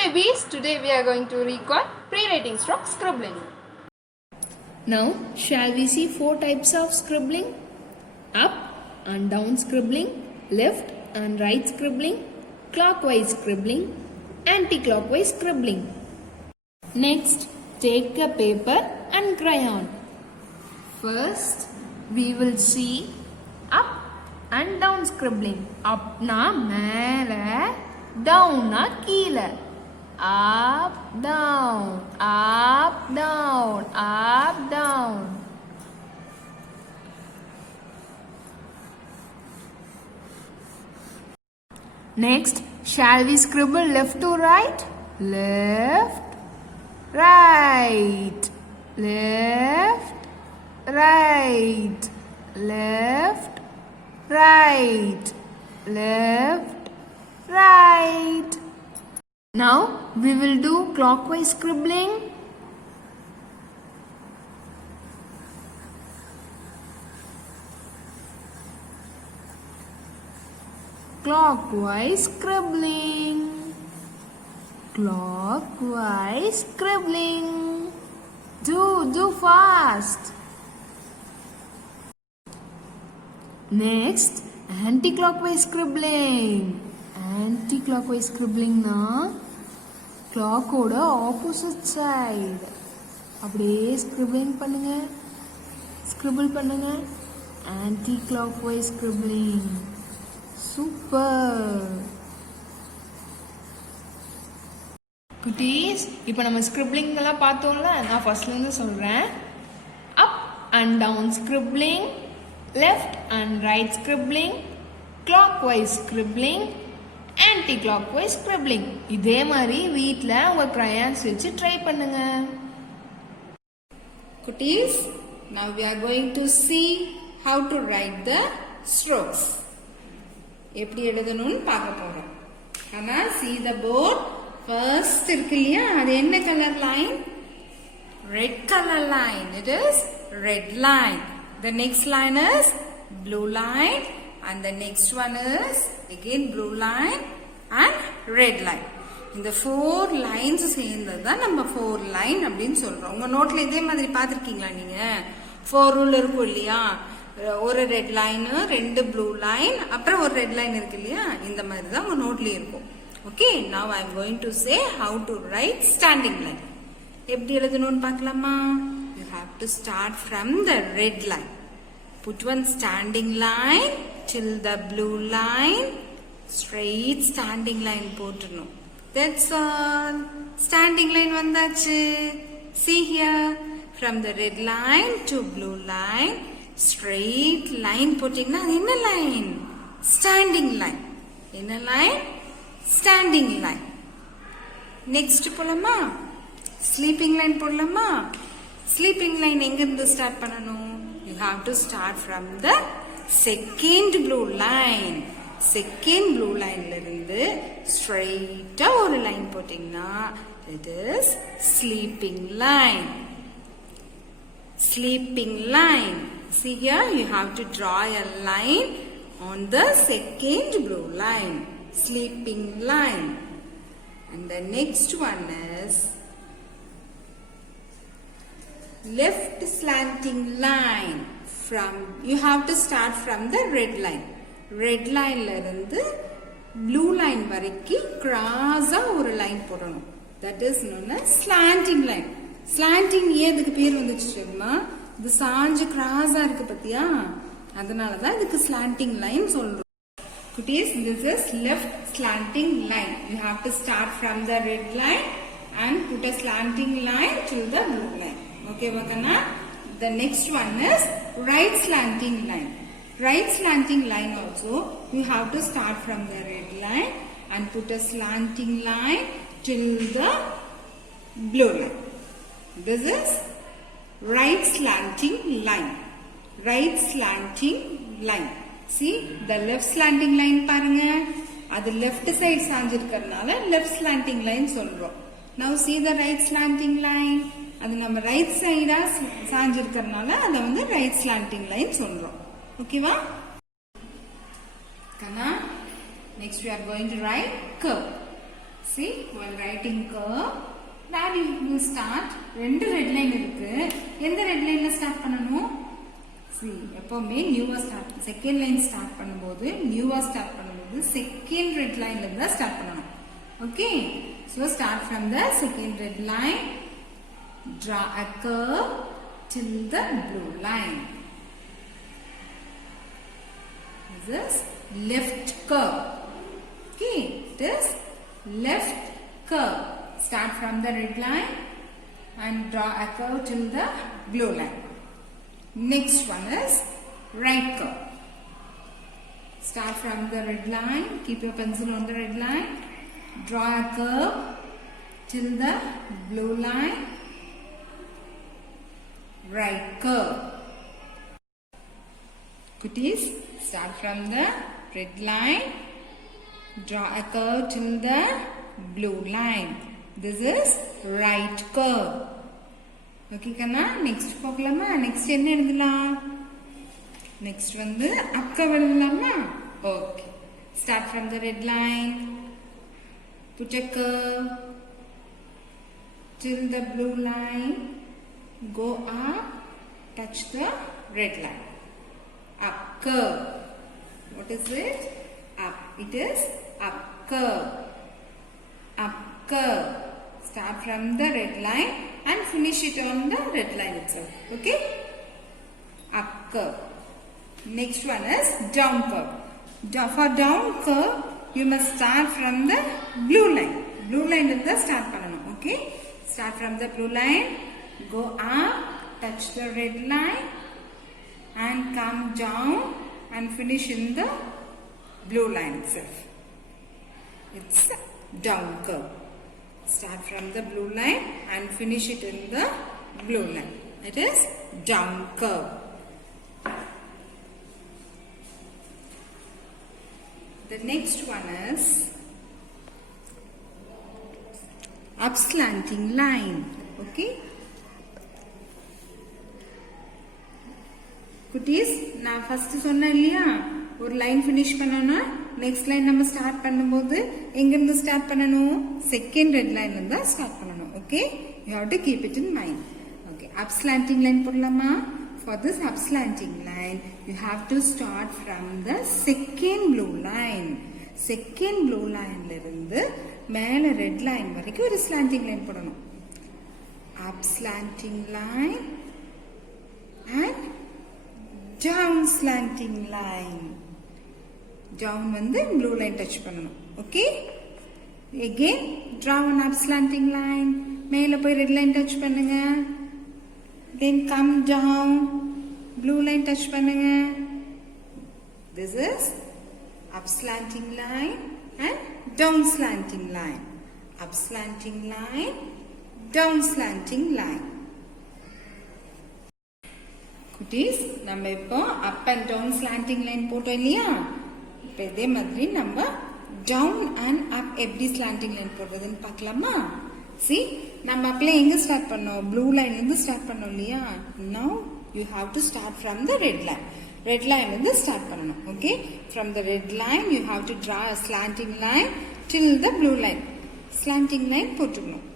babies, today we are going to recall pre-writing stroke scribbling. Now, shall we see 4 types of scribbling? Up and down scribbling, left and right scribbling, clockwise scribbling, anti-clockwise scribbling. Next, take a paper and crayon. First, we will see up and down scribbling. Up na mele, down na keela. Up, down, up, down, up, down. Next, shall we scribble left to right? Left, right, left, right, left, right, left, right. Now we will do clockwise scribbling. Clockwise scribbling. Clockwise scribbling. Do fast. Next, anti-clockwise scribbling. Anti-clockwise scribbling na clock oda opposite side. அப்படியே scribbling பண்ணுங்க. Scribble பண்ணுங்க. Anti-clockwise scribbling. Super. குட்டீஸ், இப்போ நம்ம ஸ்கிரிப்லிங் எல்லாம் பார்த்தோம்ல, நான் ஃபர்ஸ்ட்ல இருந்து சொல்றேன். Up and down scribbling, left and right scribbling, clockwise scribbling, anti clockwise scribbling. இதே மாதிரி வீட்டில் உங்க crayons வச்சு ட்ரை பண்ணுங்க. Kutis, now we are going to see how to write the strokes. எப்படி எழுதணும்னு பார்க்க போறோம். ஆனா see the board. First இருக்கு இல்லையா, அது என்ன colour line? Red color line. It is red line. The next line is blue line, and the next one is again blue line and red line. இந்த 4 lines சேர்ந்தது தான் நம்ம 4 line அப்படின்னு சொல்றோம். உங்க நோட்ல இதே மாதிரி பார்த்திருக்கீங்களா நீங்க? 4 ரூல் இருக்கும் இல்லையா? ஒரு ரெட் லைன், 2 ப்ளூ லைன், அப்புறம் ஒரு ரெட் லைன் இருக்கு இல்லையா? இந்த மாதிரி தான் உங்க நோட்லயே இருக்கும். Okay, now I am going to say how to write standing line. எப்படி எழுதணும்னு பார்க்கலாமா? You have to start from the red line. Put one standing line till the blue line. Straight standing line போட்டுறணும். That's all. Standing line வந்தாச்சு. See here, from the red line to blue line, straight line போட்டீங்கன்னா அது என்ன line? Standing line. என்ன line? Standing line. Next போலாமா? Sleeping line போடலாமா? Sleeping line எங்க இருந்து ஸ்டார்ட் பண்ணணும்? You have to start from the second blue line. Second blue லைன்ல இருந்து ஸ்ட்ரைட்டா ஒரு லைன் போட்டீங்கன்னா it is sleeping line. Sleeping line. See here, you have to draw a line on the second blue line. Sleeping line. And the next one is left slanting line. You have to start from the red line. Red line la irundhu blue line varaikku cross ah oru line போடணும். That is known as slanting line. Slanting ஏதுக்கு பேர் வந்துச்சு தெரியுமா? இது சாஞ்சு கிராஸா இருக்கு பத்தியா, அதனாலதான் இதுக்கு ஸ்லாண்டிங் லைன் சொல்றோம். குட்டீஸ், this is left slanting line. You have to start from the red line and put a slanting line till the blue line. Okay, Vakana? The next one is right slanting line. Right slanting line also, you have to start from the red line and put a slanting line till the blue line. This is right slanting line. Right slanting line. See, the left slanting line பாருங்க, அது left side சாஞ்சிருக்கிறதுனால left slanting line சொல்றோம். Now see the right slanting line. அது நம்ம right side சாஞ்சிருக்கிறதுனால அதை வந்து right slanting line சொல்றோம். ஓகேவா? Kana? Next we are going to write curve. See, while writing curve, where you will start? ரெண்டு ரெட் லைன் இருக்கு. எந்த ரெட் லைன்ல ஸ்டார்ட் பண்ணனும்? See, எப்பவுமே நியூவா ஸ்டார்ட் செகண்ட் லைன் ஸ்டார்ட் பண்ணும்போது நியூவா ஸ்டார்ட் பண்ணும்போது செகண்ட் ரெட் லைன்ல இருந்து ஸ்டார்ட் பண்ணனும். Okay? So start from the second red line. Draw a curve till the blue line. This is left curve. Okay, it is left curve. Start from the red line and draw a curve till the blue line. Next one is right curve. Start from the red line. Keep your pencil on the red line. Draw a curve till the blue line. Right curve. Cuties, start from the red line. Draw a curve till the blue line. This is right curve. Okay, Kana? Next போகலாமா? Next என்ன எழுதலாம்? Next வந்து up curve எழுதலாமா? Okay. Start from the red line. Put a curve till the blue line. Go up. Touch the red line. Up curve. What is it? Up. It is up curve. Up curve. Start from the red line and finish it on the red line itself. Okay? Up curve. Next one is down curve. For down curve, you must start from the blue line. Blue line is the start pananum. Okay? Start from the blue line. Go up. Touch the red line. And come down and finish in the blue line itself. It's down curve. Start from the blue line and finish it in the blue line. It is down curve. The next one is up slanting line. Okay? குட்டீஸ் நான் ஃபர்ஸ்ட் சொன்னேன் இல்லையா ஒரு line finish பண்ணனா next line நம்ம ஸ்டார்ட் பண்ணும்போது எங்க இருந்து ஸ்டார்ட் பண்ணணும் செகண்ட் ரெட் லைன்ல இருந்து ஸ்டார்ட் பண்ணணும் okay you have to keep it in mind okay up slanting line போடலாமா for this up slanting line you have to start from the second blue line ல இருந்து மேல ரெட் லைன் வரைக்கும் ஒரு slanting line போடணும் up slanting line and down slanting line down வந்து blue line touch பண்ணணும் okay again draw an up slanting line மேல போய் red line touch பண்ணுங்க then come down blue line touch பண்ணுங்க this is up slanting line and down slanting line up slanting line down slanting line குட்டீஸ் நம்ம இப்போ up and down slanting line போட்டோம் இல்லையா இப்போ இதே மாதிரி நம்ம down and up எப்படி slanting line போடுறதுன்னு பார்க்கலாமா see நம்ம அப்பல எங்க ஸ்டார்ட் பண்ணோம் ப்ளூ லைன்ல இருந்து ஸ்டார்ட் பண்ணோம் இல்லையா now you have to start from the red line இருந்து ஸ்டார்ட் பண்ணனும் okay from the red line you have to draw a slanting line till the blue line slanting line போட்டுக்கணும்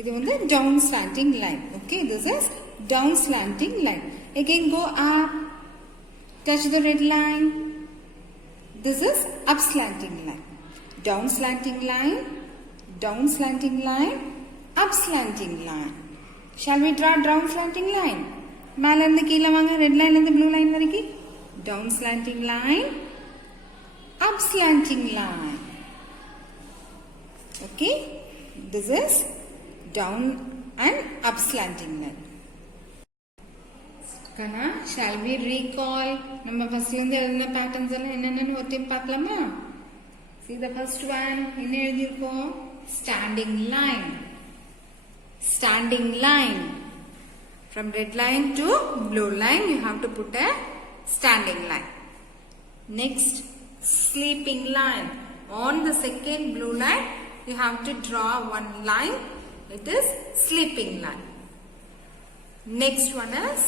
இது வந்து down slanting line okay this is down slanting line again go up touch the red line this is up slanting line down slanting line down slanting line up slanting line shall we draw down slanting line மேல இருந்து கீழ வாங்க ரெட் லைன்ல இருந்து blue line வரைக்கும் down slanting line up slanting line okay this is down and up slanting line kana shall we recall நம்ம ஃபர்ஸ்ட்ல இருந்து எழுதின பேட்டர்ன்ஸ் எல்லாம் என்னென்னன்னு ஒரு டைம் பார்க்கலாமா see the first one என்ன எழுதி இருக்கோம் standing line from red line to blue line you have to put a standing line next sleeping line on the second blue line you have to draw one line it is sleeping line next one is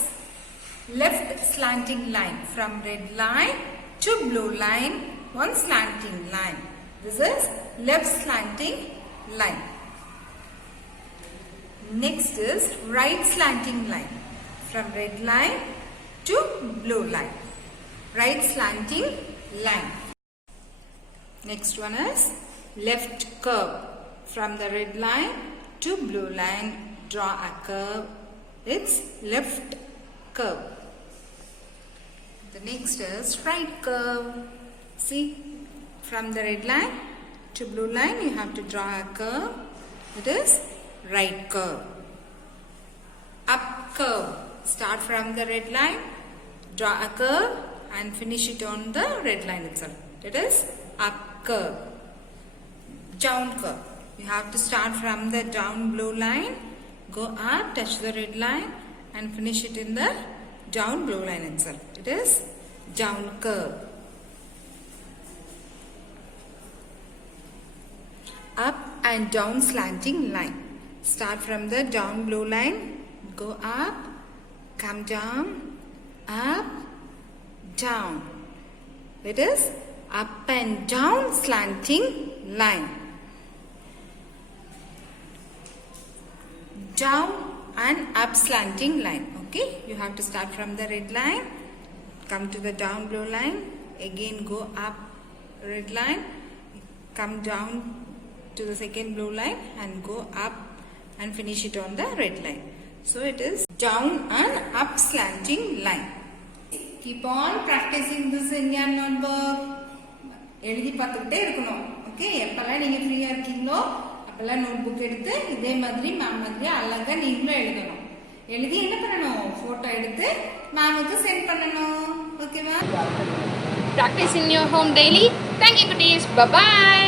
left slanting line from red line to blue line one slanting line this is left slanting line. Next is right slanting line. From red line to blue line. Right slanting line. Next one is left curve. From the red line to blue line, draw a curve. It's left curve. The next is right curve. See, from the red line to blue line, you have to draw a curve. It is right curve. Up curve. Start from the red line, draw a curve and finish it on the red line itself. It is up curve. Down curve. You have to start from the down blue line, go up, touch the red line and finish it in the down blue line itself. It is down curve. Up and down slanting line. Start from the down blue line, go up, come down, up, down. It is up and down slanting line. Down and up slanting line. Okay, you have to start from the red line, come to the down blue line, again go up red line, come down to the second blue line and go up and finish it on the red line. So it is down and up slanting line. Keep on practicing this in your notebook. எழுதி பார்த்துக்கிட்டே இருக்கணும். ஓகே, எப்பெல்லாம் நீங்க ஃப்ரீயா இருக்கீங்களோ அப்பெல்லாம் நோட்புக் எடுத்து இதே மாதிரி மேம் மாதிரி அழகா நீங்களும் எழுதணும். எழுதி என்ன பண்ணணும், போட்டோ எடுத்து மேமுக்கு சென்ட் பண்ணணும். ஓகேவா? Practice in your home daily. Thank you, cuties. Bye bye.